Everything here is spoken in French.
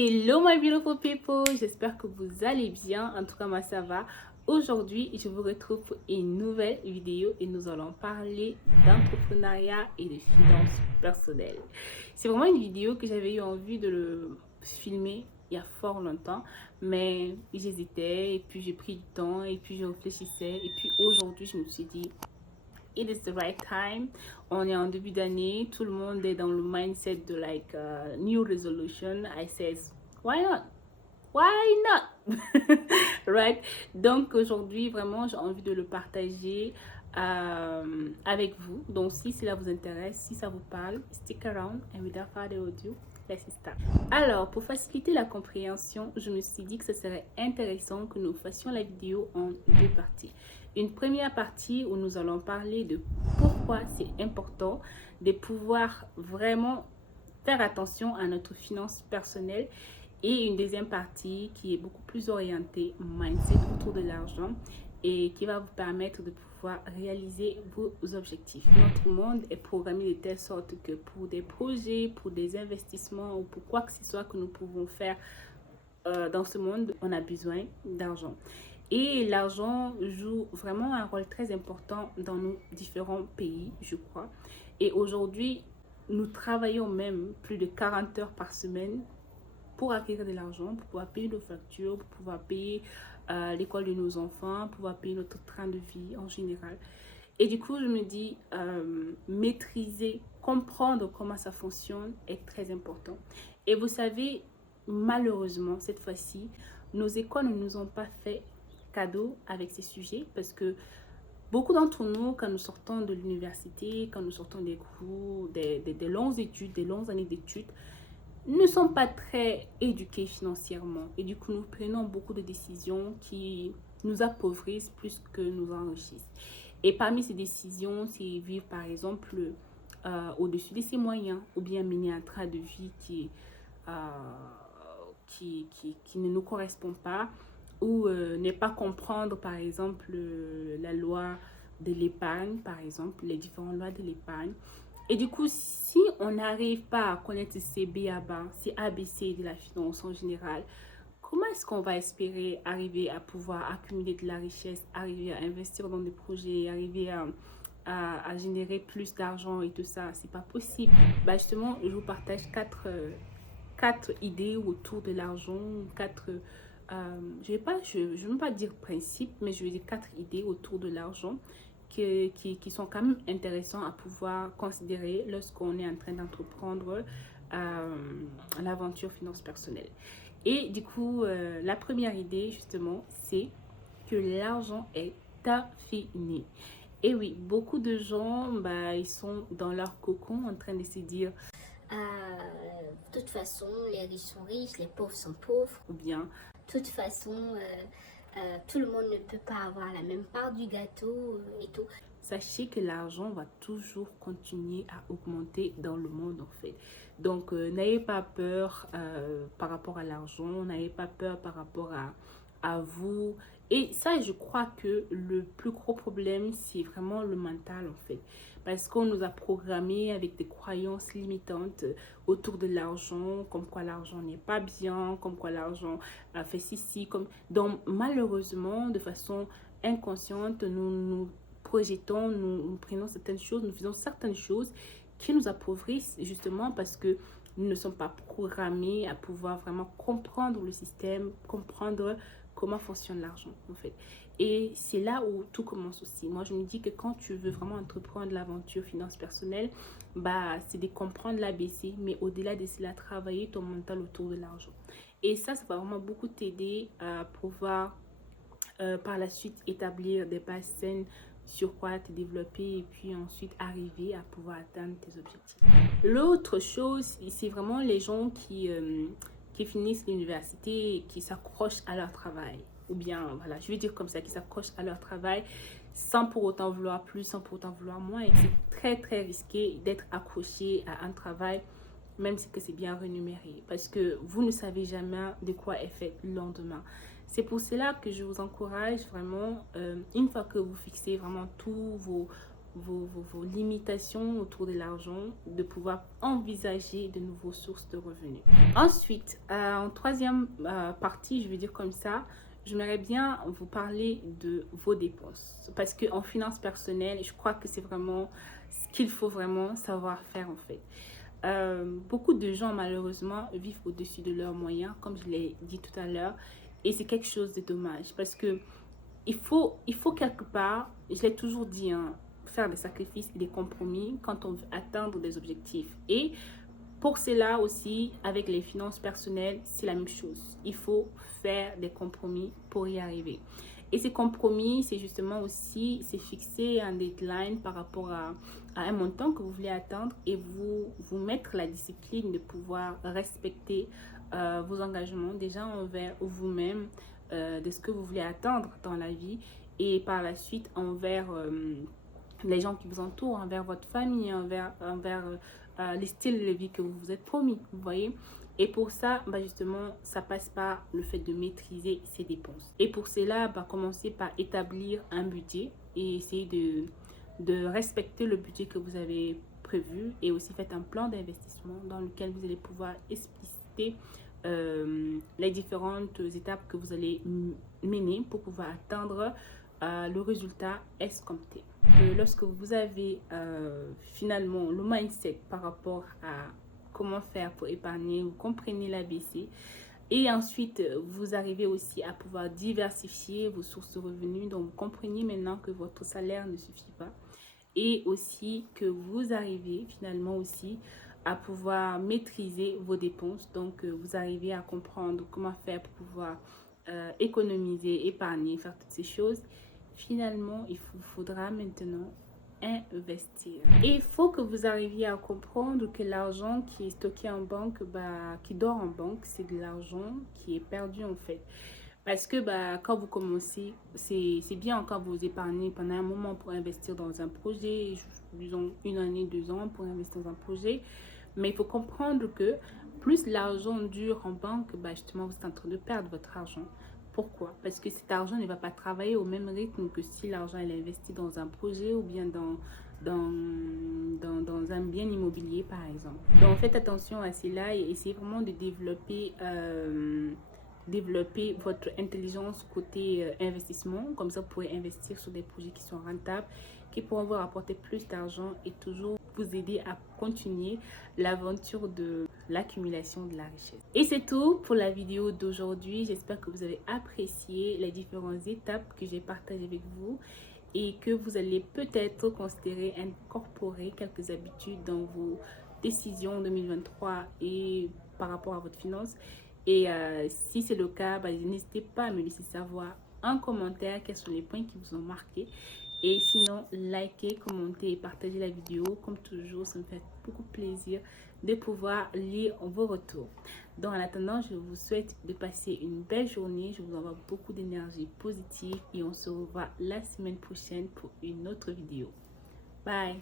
Hello my beautiful people, j'espère que vous allez bien, en tout cas moi ça va. Aujourd'hui je vous retrouve pour une nouvelle vidéo et nous allons parler d'entrepreneuriat et de finances personnelles. C'est vraiment une vidéo que j'avais eu envie de le filmer il y a fort longtemps, mais j'hésitais et puis j'ai pris du temps et puis je réfléchissais et puis aujourd'hui je me suis dit it is the right time. On est en début d'année, tout le monde est dans le mindset de new resolution. I says, why not? Why not? Right? Donc aujourd'hui, vraiment, j'ai envie de le partager avec vous. Donc si cela vous intéresse, si ça vous parle, stick around and without further ado, let's start. Alors, pour faciliter la compréhension, je me suis dit que ce serait intéressant que nous fassions la vidéo en deux parties. Une première partie où nous allons parler de pourquoi c'est important de pouvoir vraiment faire attention à notre finance personnelle et une deuxième partie qui est beaucoup plus orientée mindset autour de l'argent et qui va vous permettre de pouvoir réaliser vos objectifs. Notre monde est programmé de telle sorte que pour des projets, pour des investissements ou pour quoi que ce soit que nous pouvons faire dans ce monde, on a besoin d'argent. Et l'argent joue vraiment un rôle très important dans nos différents pays, je crois. Et aujourd'hui, nous travaillons même plus de 40 heures par semaine pour acquérir de l'argent, pour pouvoir payer nos factures, pour pouvoir payer l'école de nos enfants, pour pouvoir payer notre train de vie en général. Et du coup, je me dis, maîtriser, comprendre comment ça fonctionne est très important. Et vous savez, malheureusement, cette fois-ci, nos écoles ne nous ont pas fait cadeau avec ces sujets parce que beaucoup d'entre nous, quand nous sortons de l'université, quand nous sortons des cours, des longues études, des longues années d'études, ne sont pas très éduqués financièrement. Et du coup, nous prenons beaucoup de décisions qui nous appauvrissent plus que nous enrichissent. Et parmi ces décisions, c'est vivre par exemple au-dessus de ses moyens ou bien mener un train de vie qui ne nous correspond pas ou ne pas comprendre par exemple la loi de l'épargne, par exemple les différentes lois de l'épargne. Et du coup, si on n'arrive pas à connaître ces B.A.B.A, ces ABC de la finance en général, comment est-ce qu'on va espérer arriver à pouvoir accumuler de la richesse, arriver à investir dans des projets, arriver à générer plus d'argent et tout ça? C'est pas possible. Bah justement, je vous partage quatre idées autour de l'argent, je vais même pas dire principes, mais je vais dire quatre idées autour de l'argent qui sont quand même intéressants à pouvoir considérer lorsqu'on est en train d'entreprendre l'aventure finance personnelle. Et du coup, la première idée, justement, c'est que l'argent est infini. Et oui, beaucoup de gens, bah, ils sont dans leur cocon en train de se dire de toute façon, les riches sont riches, les pauvres sont pauvres. ou bien De toute façon, tout le monde ne peut pas avoir la même part du gâteau et tout. sachez que l'argent va toujours continuer à augmenter dans le monde en fait. Donc n'ayez pas peur par rapport à l'argent, n'ayez pas peur par rapport à vous. Et ça, je crois que le plus gros problème, c'est vraiment le mental en fait. Parce qu'on nous a programmé avec des croyances limitantes autour de l'argent, comme quoi l'argent n'est pas bien, comme quoi l'argent fait ceci, comme... Donc malheureusement, de façon inconsciente, nous projetons, nous prenons certaines choses, nous faisons certaines choses qui nous appauvrissent justement parce que nous ne sommes pas programmés à pouvoir vraiment comprendre le système, comprendre comment fonctionne l'argent en fait. Et c'est là où tout commence aussi. Moi, je me dis que quand tu veux vraiment entreprendre l'aventure finance personnelle, bah, c'est de comprendre l'ABC, mais au-delà de cela, travailler ton mental autour de l'argent. Et ça va vraiment beaucoup t'aider à pouvoir par la suite établir des bases saines sur quoi te développer et puis ensuite arriver à pouvoir atteindre tes objectifs. L'autre chose, c'est vraiment les gens qui finissent l'université et qui s'accrochent à leur travail. Ou bien, voilà, je vais dire comme ça, qui s'accrochent à leur travail sans pour autant vouloir plus, sans pour autant vouloir moins. Et c'est très, très risqué d'être accroché à un travail, même si c'est bien rémunéré. Parce que vous ne savez jamais de quoi est fait le lendemain. C'est pour cela que je vous encourage vraiment, une fois que vous fixez vraiment tous vos limitations autour de l'argent, de pouvoir envisager de nouvelles sources de revenus. Ensuite, en troisième partie, je vais dire comme ça, j'aimerais bien vous parler de vos dépenses. Parce qu'en finance personnelle, je crois que c'est vraiment ce qu'il faut vraiment savoir faire en fait. Beaucoup de gens malheureusement vivent au-dessus de leurs moyens, comme je l'ai dit tout à l'heure. Et c'est quelque chose de dommage parce que il faut quelque part, je l'ai toujours dit, hein, faire des sacrifices et des compromis quand on veut atteindre des objectifs. Et pour cela aussi, avec les finances personnelles, c'est la même chose. Il faut faire des compromis pour y arriver. Et ces compromis, c'est justement aussi, c'est fixer un deadline par rapport à un montant que vous voulez atteindre et vous mettre la discipline de pouvoir respecter vos engagements déjà envers vous-même, de ce que vous voulez atteindre dans la vie et par la suite envers les gens qui vous entourent, envers votre famille, envers les styles de vie que vous vous êtes promis, vous voyez. Et pour ça, justement, ça passe par le fait de maîtriser ses dépenses. Et pour cela, commencez par établir un budget et essayer de respecter le budget que vous avez prévu et aussi faites un plan d'investissement dans lequel vous allez pouvoir expliciter les différentes étapes que vous allez mener pour pouvoir atteindre le résultat escompté. Lorsque vous avez finalement le mindset par rapport à comment faire pour épargner, vous comprenez l'ABC et ensuite vous arrivez aussi à pouvoir diversifier vos sources de revenus, donc vous comprenez maintenant que votre salaire ne suffit pas et aussi que vous arrivez finalement aussi à pouvoir maîtriser vos dépenses, donc vous arrivez à comprendre comment faire pour pouvoir économiser, épargner, faire toutes ces choses. Finalement, il vous faudra maintenant investir. Et il faut que vous arriviez à comprendre que l'argent qui est stocké en banque, qui dort en banque, c'est de l'argent qui est perdu en fait. Parce que quand vous commencez, c'est bien quand vous épargnez pendant un moment pour investir dans un projet, disons 1 année, 2 ans pour investir dans un projet. Mais il faut comprendre que plus l'argent dure en banque, justement, vous êtes en train de perdre votre argent. Pourquoi? Parce que cet argent ne va pas travailler au même rythme que si l'argent est investi dans un projet ou bien dans un bien immobilier, par exemple. Donc, faites attention à cela et essayez vraiment de développer votre intelligence côté investissement. Comme ça, vous pourrez investir sur des projets qui sont rentables, qui pourront vous rapporter plus d'argent et toujours vous aider à continuer l'aventure de l'accumulation de la richesse. Et c'est tout pour la vidéo d'aujourd'hui. J'espère que vous avez apprécié les différentes étapes que j'ai partagées avec vous et que vous allez peut-être considérer incorporer quelques habitudes dans vos décisions 2023 et par rapport à votre finance. Et si c'est le cas, n'hésitez pas à me laisser savoir en commentaire quels sont les points qui vous ont marqué. Et sinon, likez, commentez et partagez la vidéo. Comme toujours, ça me fait beaucoup plaisir de pouvoir lire vos retours. Donc, en attendant, je vous souhaite de passer une belle journée. Je vous envoie beaucoup d'énergie positive et on se revoit la semaine prochaine pour une autre vidéo. Bye!